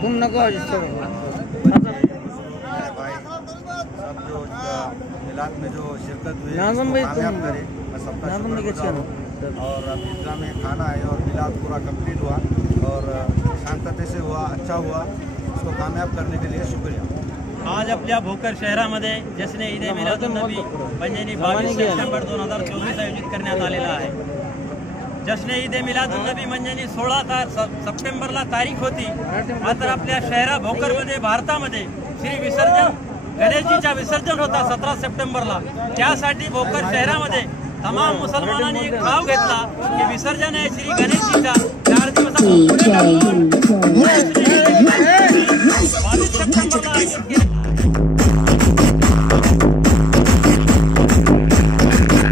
तुम नको भाई सब जो मिलाद में जो शिरकत हुई है कामयाब करे, मैं सबका शुक्रगुजार हूँ। और अब ईदगाह में खाना है और मिलाद पूरा कंप्लीट हुआ और शांतते से हुआ, अच्छा हुआ। उसको कामयाब करने के लिए शुक्रिया। आज आपल्या भोकर शहरामध्ये जश्न ईद ए मिलादुन्नबी म्हणजे 22 सप्टेंबर 2024 आयोजित करण्यात आलेला आहे। जश्न ईद ए मिलादुन्नबी म्हणजे 16 सप्टेंबरला तारीख होती, मात्र आपल्या शहरा भोकरमध्ये भारतामध्ये श्री विसर्जन गणेशजीचा विसर्जन होता 17 सप्टेंबरला। त्यासाठी भोकर शहरामध्ये तमाम मुसलमानांनी एक ठाव घेतला की विसर्जन आहे श्री गणेशजीचा 4 दिवसापूर्वी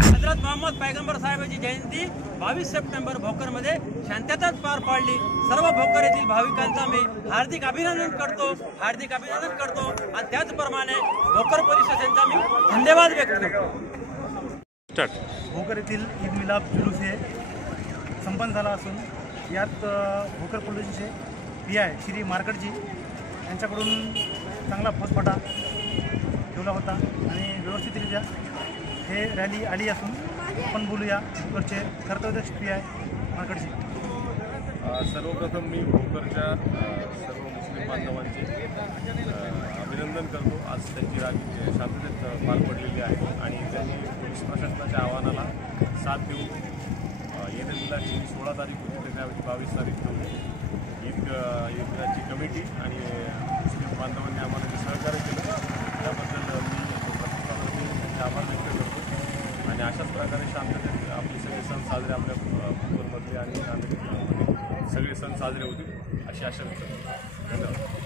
हजरत मोहम्मद पैगंबर साहेबांची जयंती 22 सप्टेंबर भोकरमध्ये शांततेत पार पाडली। सर्व भोकर येथील भाविकांचा मी हार्दिक अभिनंदन करतो आणि त्याचप्रमाणे भोकर पोलीस स्टेशनचा मी धन्यवाद व्यक्त करतो। भोकर येथील ईद मिलाद जुलूस हे संपन्न झाला असून यात भोकर पोलिसचे PI श्री मार्कडजी यांच्याकडून चांगला फौजफाटा ठेवला होता आणि व्यवस्थितरित्या हे रॅली आली असून आपण बोलूया भोकरचे कर्तव्यदक्ष PI मार्कडजी। सर्वप्रथम मी भोकरच्या सर्व मुस्लिम बांधवांचे अभिनंदन करतो। आज त्यांची रॅली शांततेत पार पडलेली आहे आणि त्यांनी पोलीस प्रशासनाच्या आव्हानाला साथ देऊन ईद मिलादची 16 तारीख होती, त्याऐवजी 22 तारीख ठेवली। ईदची कमिटी आणि मुस्लिम बांधवांनी आम्हाला जे सहकार्य केलं त्याबद्दल मी त्यांचे आभार व्यक्त करतो आणि अशाच प्रकारे शांततेत आपले सगळे सण साजरे आपल्या भोकरमधले आणि नांदेडमध्ये सगळे सण साजरे होतील अशी आशा व्यक्त करतो। धन्यवाद।